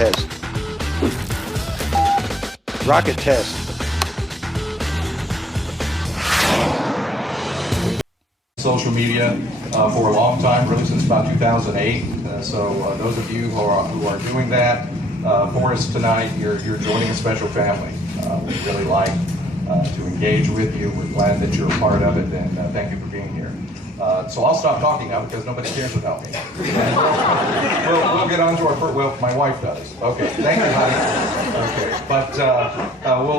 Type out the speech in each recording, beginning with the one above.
test. Rocket test. Social media for a long time, really since about 2008. So those of you who are doing that for us tonight, you're joining a special family. We really like to engage with you. We're glad that you're a part of it, and thank you for being here. So I'll stop talking now because nobody cares about me. We'll get on to our first, well, my wife does. Okay, thank you, honey. Okay, but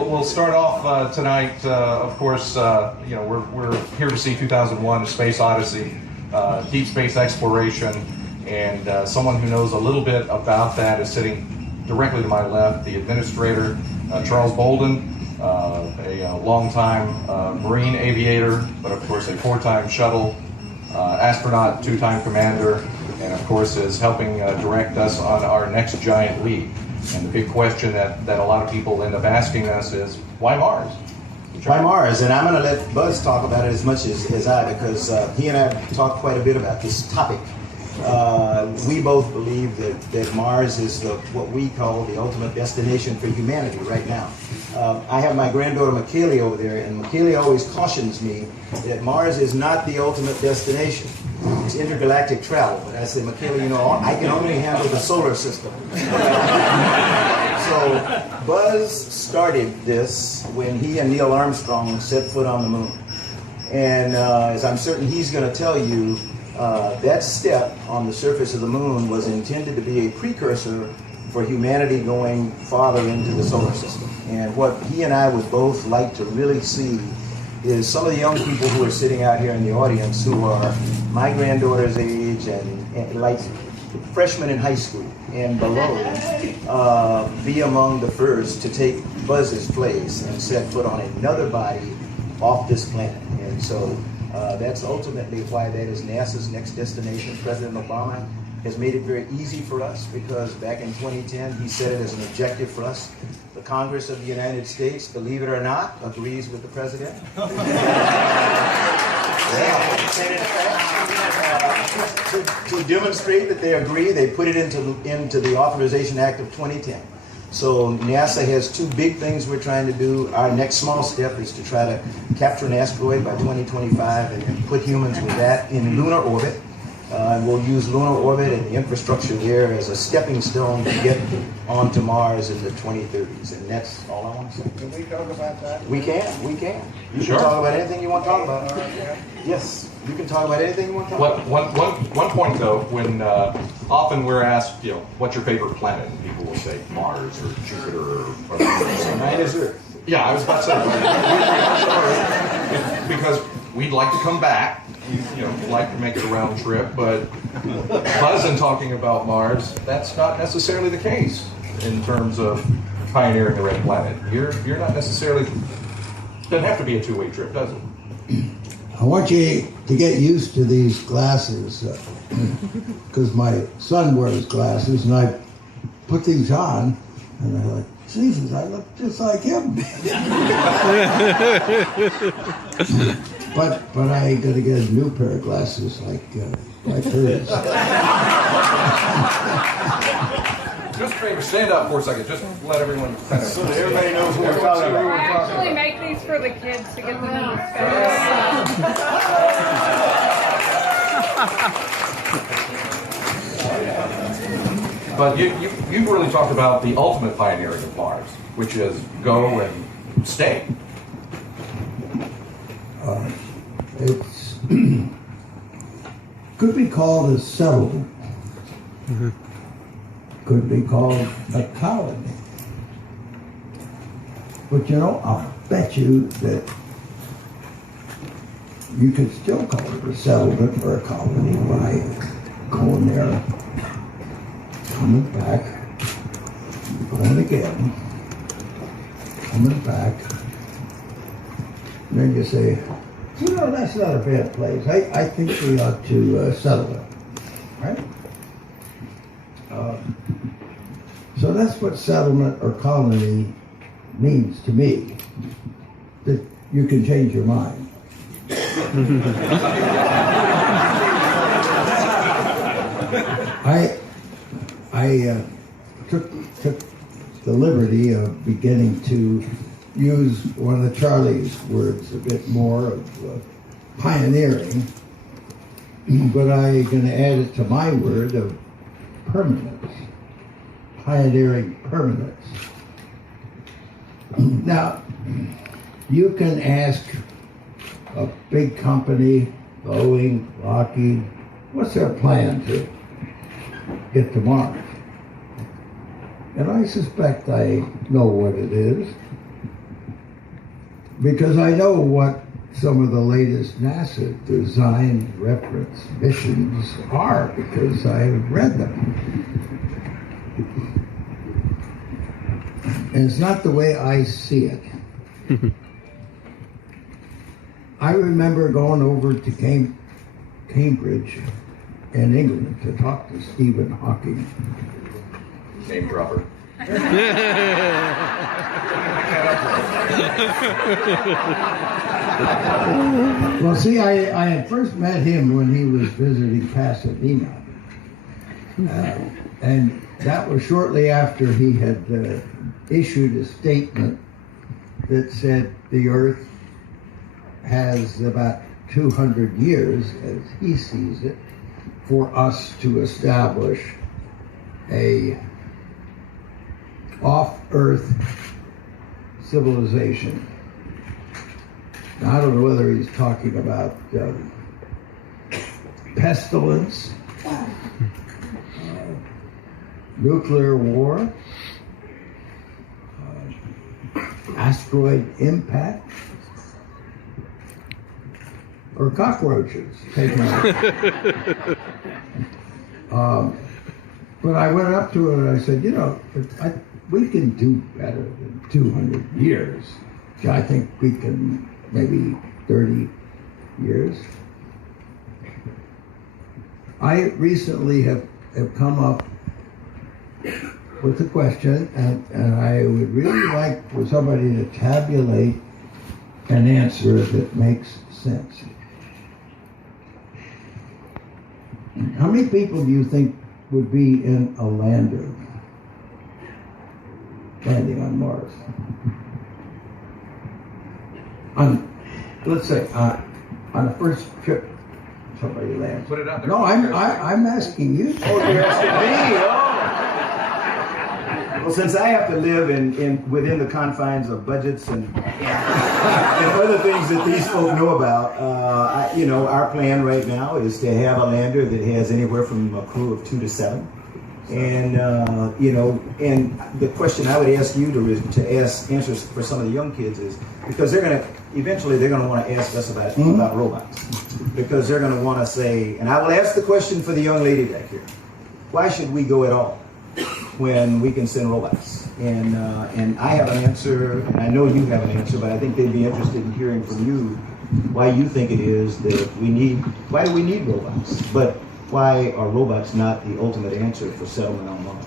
we'll start off tonight. Of course, you know, we're here to see 2001: A Space Odyssey, deep space exploration, and someone who knows a little bit about that is sitting directly to my left, the administrator, Charles Bolden. A longtime Marine aviator, but of course a four-time shuttle astronaut, two-time commander, and of course is helping direct us on our next giant leap. And the big question that a lot of people end up asking us is, why Mars? Why Mars? And I'm going to let Buzz talk about it as much as I, because he and I have talked quite a bit about this topic. We both believe that Mars is what we call the ultimate destination for humanity right now. I have my granddaughter McKaylee over there, and McKaylee always cautions me that Mars is not the ultimate destination. It's intergalactic travel. But I say, McKaylee, you know, I can only handle the solar system. So Buzz started this when he and Neil Armstrong set foot on the moon. And as I'm certain he's going to tell you, that step on the surface of the moon was intended to be a precursor for humanity going farther into the solar system. And what he and I would both like to really see is some of the young people who are sitting out here in the audience who are my granddaughter's age and like freshmen in high school and below, be among the first to take Buzz's place and set foot on another body off this planet. And so that's ultimately why that is NASA's next destination. President Obama has made it very easy for us because back in 2010 he set it as an objective for us. The Congress of the United States, believe it or not, agrees with the president. To demonstrate that they agree, they put it into the Authorization Act of 2010. So NASA has two big things we're trying to do. Our next small step is to try to capture an asteroid by 2025 and put humans with that in lunar orbit. And we'll use lunar orbit and the infrastructure there as a stepping stone to get onto Mars in the 2030s. And that's all I want to say. Can we talk about that? We can. You Sure. can talk about anything you want to talk about. Yeah. Yes, you can talk about anything you want to talk about. One point though, when often we're asked, you know, what's your favorite planet? And people will say Mars or Jupiter or Mine is Earth. Yeah, I was about to say, because we'd like to come back, you know, like to make it a round trip, but Buzzing talking about Mars, that's not necessarily the case in terms of pioneering the red planet. You're not necessarily, doesn't have to be a two-way trip, does it? I want you to get used to these glasses, because my son wears glasses, and I put these on, and I'm like, Jesus, I look just like him. but I got to get a new pair of glasses like hers. Just a favor, stand up for a second, just let everyone kind of... So that everybody knows what we're talking about. I actually make these for the kids to get them in the But you've really talked about the ultimate pioneering of Mars, which is go and stay. It's could be called a settlement. Could be called a colony. But you know, I'll bet you that you could still call it a settlement or a colony by going there, coming back, going again, coming back, and then you say, you know, that's not a bad place. I think we ought to settle it, right? So that's what settlement or colony means to me, that you can change your mind. I took the liberty of beginning to use one of Charlie's words a bit more of pioneering, but I'm going to add it to my word of permanence, pioneering permanence. Now, you can ask a big company, Boeing, Lockheed, what's their plan to get to Mars? And I suspect I know what it is, because I know what some of the latest NASA design reference missions are, because I've read them. And it's not the way I see it. I remember going over to Cambridge in England to talk to Stephen Hawking. Name dropper. Well, see, I had first met him when he was visiting Pasadena. And that was shortly after he had issued a statement that said the Earth has about 200 years, as he sees it, for us to establish a off-Earth civilization. Now, I don't know whether he's talking about pestilence, nuclear war, asteroid impact, or cockroaches taking off. But I went up to him and I said, you know, we can do better than 200 years. I think we can maybe 30 years. I recently have come up with a question, and I would really like for somebody to tabulate an answer that makes sense. How many people do you think would be in a lander landing on Mars? Let's say on the first trip somebody lands. Put it out there. No, I'm asking you. Oh, you're asking me? Oh. Well, since I have to live within the confines of budgets and other things that these folk know about, our plan right now is to have a lander that has anywhere from a crew of 2 to 7. And and the question I would ask you to answer for some of the young kids is, because eventually they're gonna want to ask us about robots, because they're gonna want to say, and I will ask the question for the young lady back here: why should we go at all when we can send robots? And I have an answer, and I know you have an answer, but I think they'd be interested in hearing from you why you think it is that why do we need robots? But why are robots not the ultimate answer for settlement on Mars?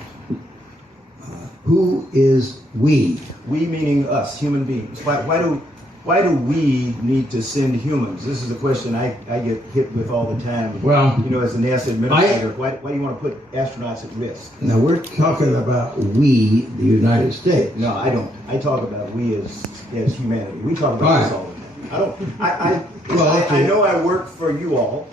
Who is we? We meaning us, human beings. Why do we need to send humans? This is a question I get hit with all the time. Well, as a NASA administrator, why do you want to put astronauts at risk? Now we're talking about we, the United States. No, I don't. I talk about we as humanity. We talk about this all the time. I know I work for you all.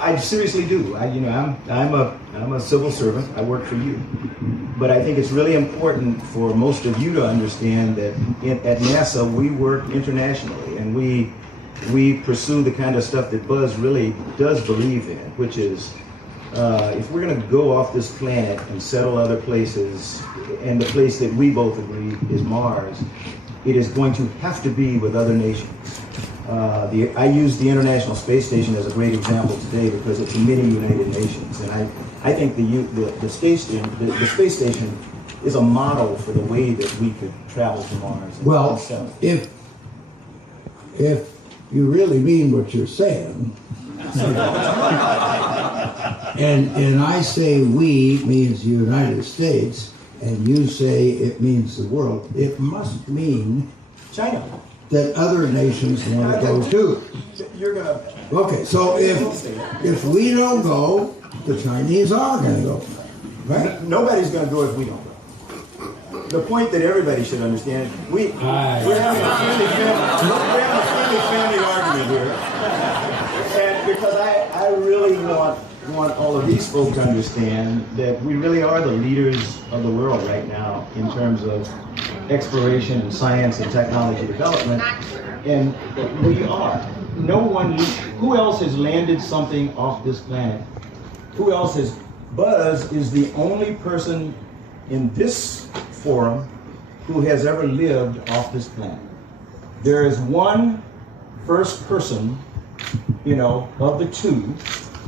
I seriously do. I'm a civil servant. I work for you. But I think it's really important for most of you to understand that at NASA we work internationally, and we pursue the kind of stuff that Buzz really does believe in, which is if we're going to go off this planet and settle other places, and the place that we both agree is Mars, it is going to have to be with other nations. I use the International Space Station as a great example today because it's a mini United Nations, and I think the space station is a model for the way that we could travel to Mars. Well, if you really mean what you're saying, and I say we means the United States, and you say it means the world, it must mean China, that other nations want to go too. You're gonna. Okay, so if we don't go, the Chinese are going to go. Right. Nobody's going to go if we don't go. The point that everybody should understand, we're having a friendly argument here. And because I really want all of these folks to understand that we really are the leaders of the world right now in terms of exploration and science and technology development. And we are. No one, who else has landed something off this planet? Who else has? Buzz is the only person in this forum who has ever lived off this planet. There is one first person, of the two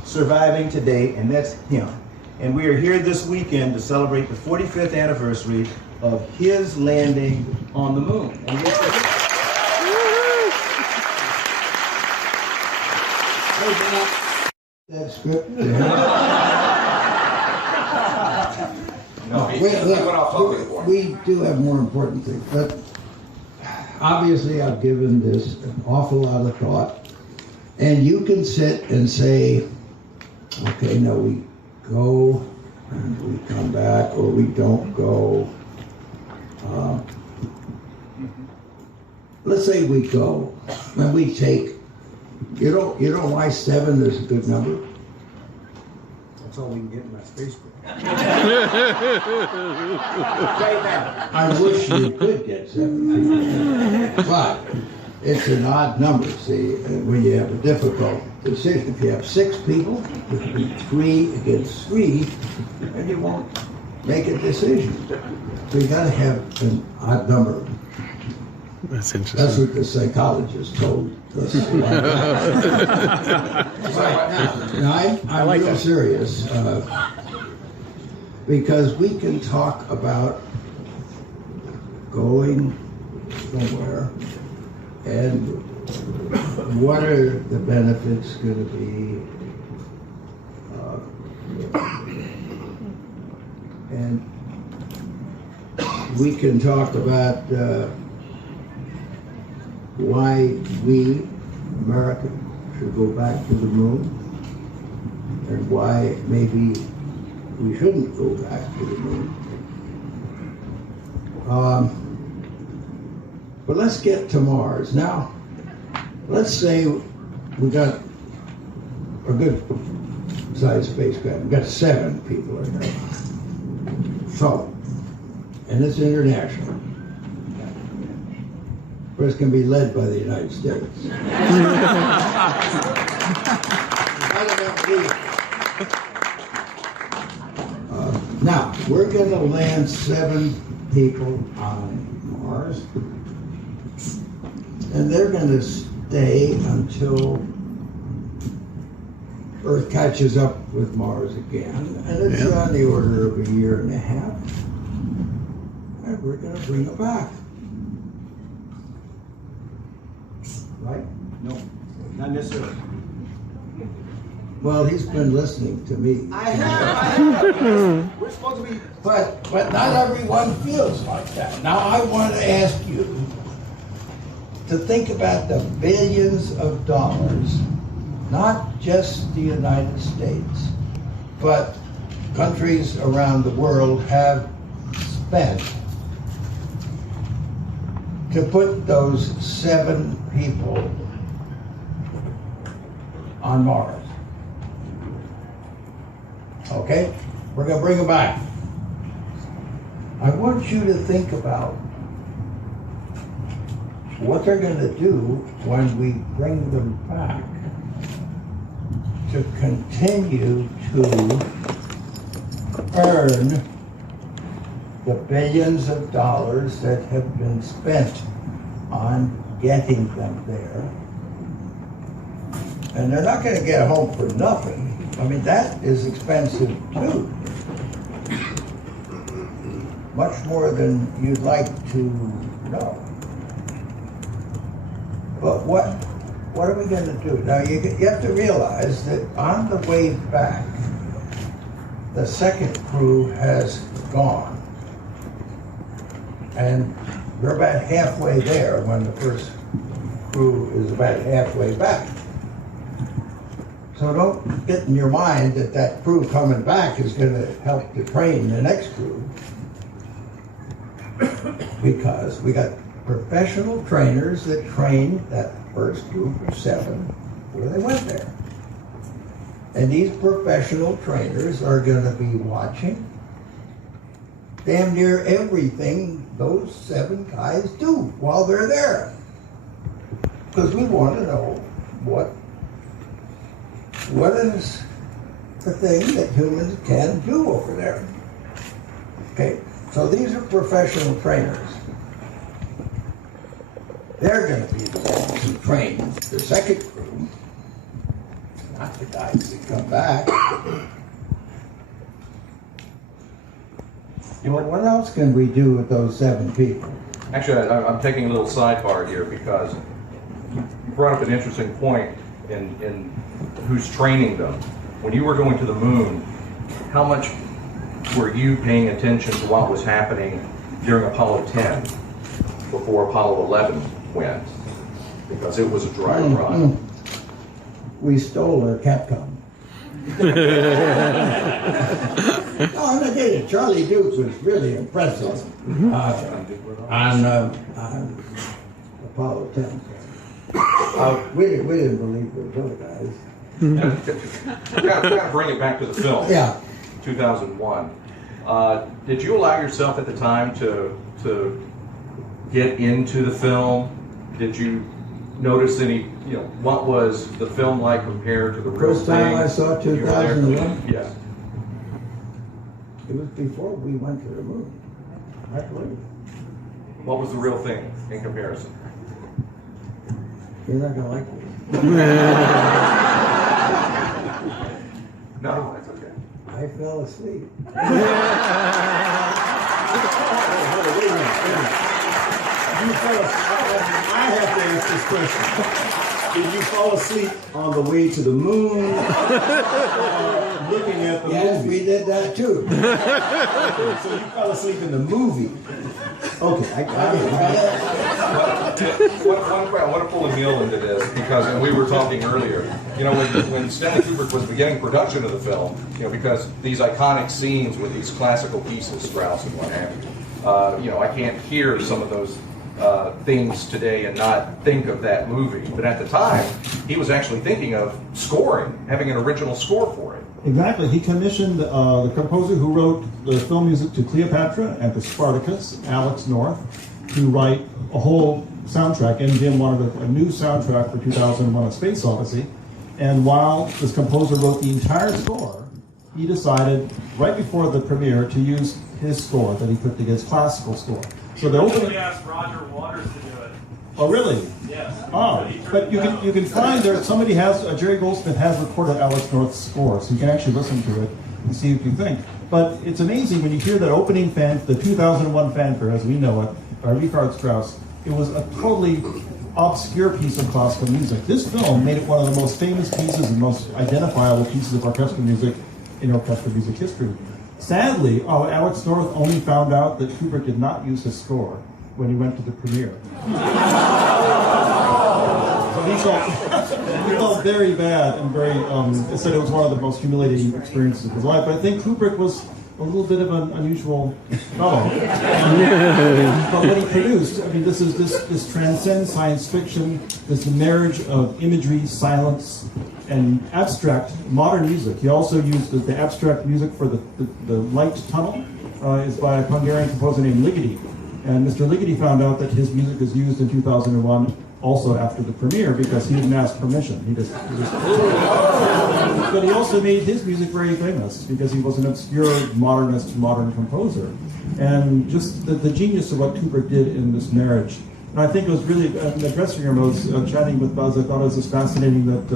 surviving today, and that's him. And we are here this weekend to celebrate the 45th anniversary of his landing on the moon. And That script. No, he went off public for it. We do have more important things, but obviously I've given this an awful lot of thought. And you can sit and say, okay, no, we go and we come back, or we don't go. Let's say we go, and we take, you know why 7 is a good number? that's all we can get in my spacecraft. I wish you could get 7 people, but it's an odd number. See, when you have a difficult decision, if you have 6 people, it would be 3 against 3, and you won't make a decision. So you got to have an odd number. That's That's interesting. what the psychologist told us. Now, I'm real serious, because we can talk about going somewhere and what are the benefits going to be, and we can talk about why we, America, should go back to the moon, and why maybe we shouldn't go back to the moon. But let's get to Mars. Now, let's say we got a good sized spacecraft. We've got 7 people in there. So, and it's international. First can be led by the United States. Now, we're going to land 7 people on Mars, and they're going to stay until Earth catches up with Mars again, and it's on the order of 1.5 years, and we're going to bring them back. Right? No, not necessarily. Well, he's been listening to me. I have. We're supposed to be. But not everyone feels like that. Now I want to ask you to think about the billions of dollars, not just the United States, but countries around the world have spent to put those 7 people on Mars. Okay? We're going to bring them back. I want you to think about what they're going to do when we bring them back to continue to earn the billions of dollars that have been spent on getting them there. And they're not going to get home for nothing. I mean, that is expensive too. Much more than you'd like to know. But what are we going to do? Now, you have to realize that on the way back, the second crew has gone. And we're about halfway there when the first crew is about halfway back. So don't get in your mind that that crew coming back is going to help to train the next crew. Because we got professional trainers that trained that first group of 7 where they went there. And these professional trainers are going to be watching damn near everything those 7 guys do while they're there. Because we want to know what is the thing that humans can do over there. Okay, so these are professional trainers. They're going to be the ones who train the second crew, not the guys that come back. Well, what else can we do with those 7 people? Actually, I'm taking a little sidebar here because you brought up an interesting point in who's training them. When you were going to the moon, how much were you paying attention to what was happening during Apollo 10 before Apollo 11 went? Because it was a dry run. We stole their Capcom. No, I'm not kidding. Charlie Duke was really impressive on Apollo 10. We didn't believe those other guys. Got to bring it back to the film. Yeah. 2001. Did you allow yourself at the time to get into the film? Did you notice any, what was the film like compared to the real First time thing? I saw when you were there? 2001? Yes. It was before we went to the moon. I believe. What was the real thing in comparison? You're not going to like it. No, that's okay. I fell asleep. I have to ask this question. Did you fall asleep on the way to the moon? Looking at the Yes, we movie? did that too. So you fell asleep in the movie? Okay, I got it. I want to pull Emil into this because we were talking earlier. When Stanley Kubrick was beginning production of the film, because these iconic scenes with these classical pieces, Strauss and what have you, I can't hear some of those things today and not think of that movie. But at the time, he was actually thinking of scoring, having an original score for it. Exactly. He commissioned the composer who wrote the film music to Cleopatra and to Spartacus, Alex North, to write a whole soundtrack. MGM wanted a new soundtrack for 2001: A Space Odyssey. And while this composer wrote the entire score, he decided right before the premiere to use his score that he put together, his classical score. So the opening. We asked Roger Waters to do it. Oh, really? Yes. Oh, but you can find there, somebody has, Jerry Goldsmith has recorded Alex North's score, so you can actually listen to it and see what you think. But it's amazing when you hear that opening the 2001 fanfare, as we know it, by Richard Strauss. It was a totally obscure piece of classical music. This film made it one of the most famous pieces and most identifiable pieces of orchestral music in orchestral music history. Sadly, Alex North only found out that Kubrick did not use his score when he went to the premiere. So he felt very bad and very, said it was one of the most humiliating experiences of his life. But I think Kubrick was a little bit of an unusual fellow. But what he produced, this transcends science fiction, this marriage of imagery, silence, and abstract modern music. He also used the abstract music for the Light Tunnel, is by a Hungarian composer named Ligeti. And Mr. Ligeti found out that his music is used in 2001 also after the premiere because he didn't ask permission. But he also made his music very famous because he was an obscure modern composer. And just the genius of what Kubrick did in this marriage. And I think it was really, in the dressing room, I was chatting with Buzz, I thought it was just fascinating that...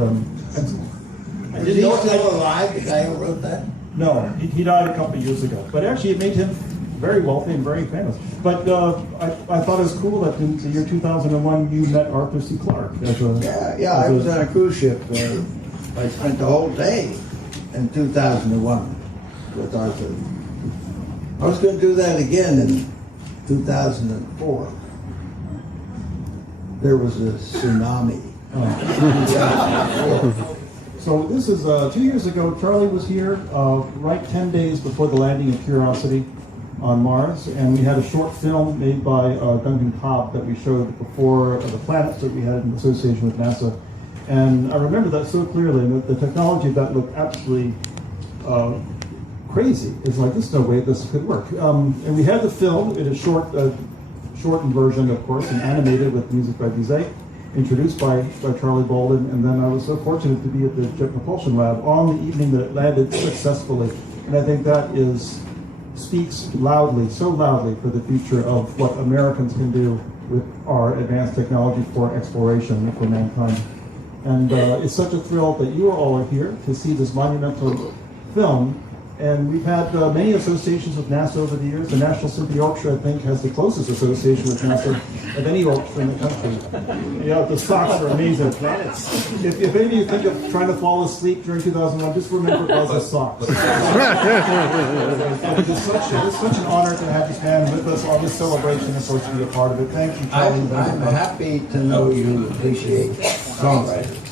Is he still alive, the guy who wrote that? No, he died a couple of years ago. But actually it made him very wealthy and very famous. But I thought it was cool that in the year 2001 you met Arthur C. Clarke. I was on a cruise ship. I spent the whole day in 2001 with Arthur. I was going to do that again in 2004. There was a tsunami. So this is 2 years ago. Charlie was here right 10 days before the landing of Curiosity on Mars, and we had a short film made by Duncan Cobb that we showed before the planets that we had in association with NASA. And I remember that so clearly. And the technology of that looked absolutely crazy. It's like, there's no way this could work. And we had the film in a shortened version, of course, and animated with music by Bizet, introduced by Charlie Bolden. And then I was so fortunate to be at the Jet Propulsion Lab on the evening that it landed successfully. And I think that speaks loudly, so loudly, for the future of what Americans can do with our advanced technology for exploration for mankind. And it's such a thrill that you all are here to see this monumental film. And we've had many associations with NASA over the years. The National Symphony Orchestra, I think, has the closest association with NASA of any orchestra in the country. Yeah, the socks are amazing. If any of you think of trying to fall asleep during 2001, just remember it was the socks. It's such an honor to have this man with us on this celebration and for us to be a part of it. Thank you, Charlie. I'm happy to know you appreciate songwriters.